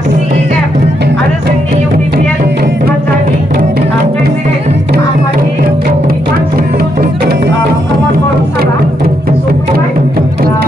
CEF ada sini UPPN Manjani Presiden Pak Haji Institut Kawan Forum Sabah Supremai ada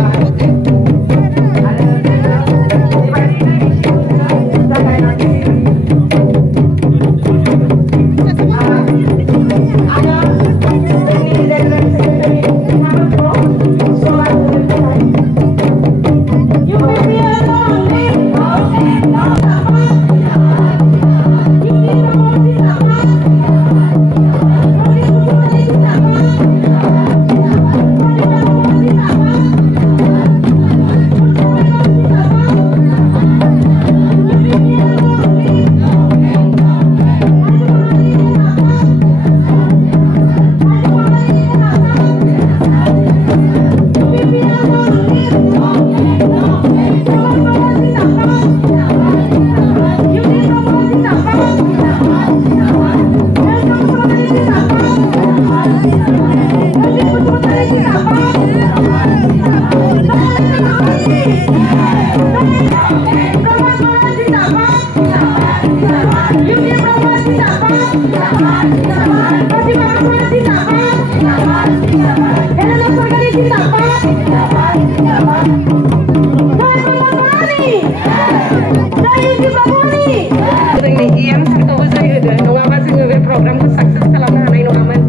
program sukses खालामनो हानाय नङामोन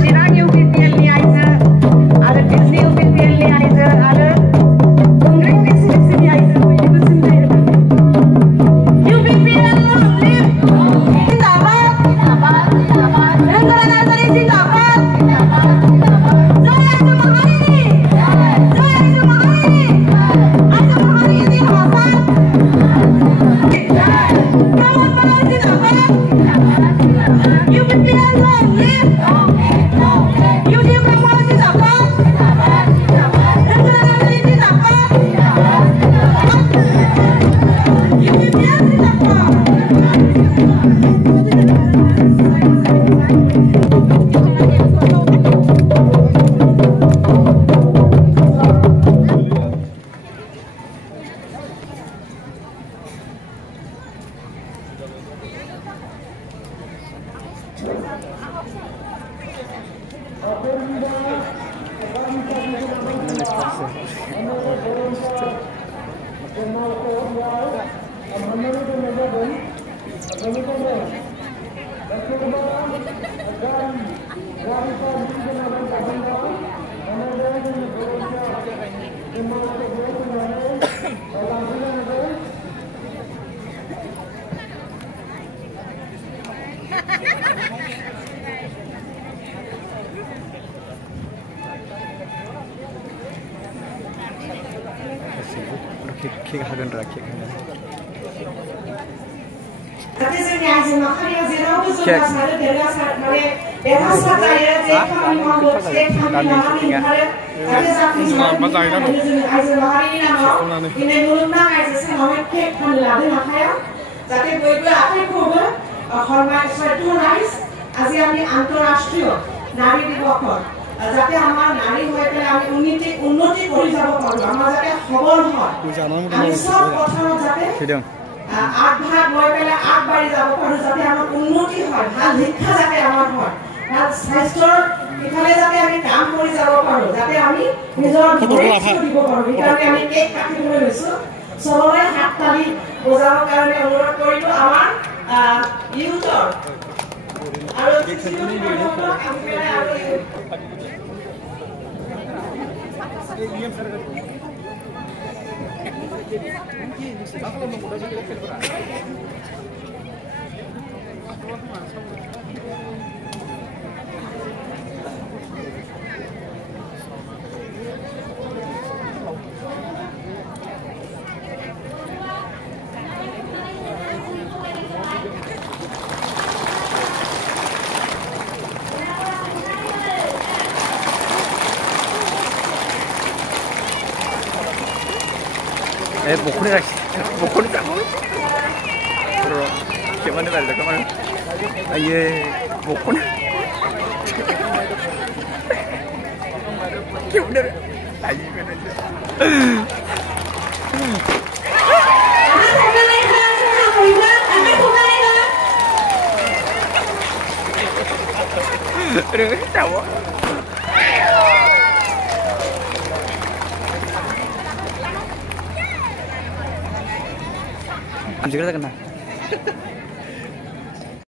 चिरां UPPL नि आइजो आरो बिजनि UPPL नि आइजो आरो गंग्रें DCDC नि आइजो बयनिबो सिमजायो UPPL जिंदाबाद रंगला नार्जारी जिंदाबाद जय आइजो माहारिनि आइजो माहारिनि दिन हसान प्रमोद बलर जिंदाबाद UPPL long live UDM Kampung जिंदाबाद रंगला नार्जारी जिंदाबाद UPPL जिंदाबाद केक हागोन र केक जाहाथे जोंनि आइजो माहारिया जेरावबो जौगासारो देरहासार माने देरहासार जायो जे खामानि मावो जे खामानि लानानै ओंखारो जाहाथे जाफुंसार जोंनि आइजो माहारिनि नामाव दिनै मुलुगनां आइजो सानावहाय केक फाननो लादों आखायाव जाहाथे बयबो आखाइखौबो राइज আজি আমি আন্তঃৰাষ্ট্ৰীয় নাৰী দিৱসত যাতে আমাৰ নাৰী হৈ পেলাই আমি উন্নতি কৰি যাব পাৰোঁ আমাৰ যাতে সবল হয় আমি সব পথত যাতে আগভাগ লৈ পেলাই আগবাঢ়ি যাব পাৰোঁ যাতে আমাৰ উন্নতি হয় ভাল শিক্ষা যাতে আমাৰ হয় ভাল স্বাস্থ্যৰ ইফালে যাতে আমি কাম কৰি যাব পাৰোঁ যাতে আমি নিজৰ ভৰিত দিব পাৰোঁ সেইকাৰণে আমি কেক কাটিবলৈ লৈছোঁ চবৰে হাত তালি বজাবৰ কাৰণে অনুৰোধ কৰিলোঁ আমাৰ ইউথৰ আৰু 목걸이 다 목걸이 다 그럼 개만에 말다 그만 아예 목걸이 개만에 Tayikan aja. Aduh, cowok. Anjir kita kena.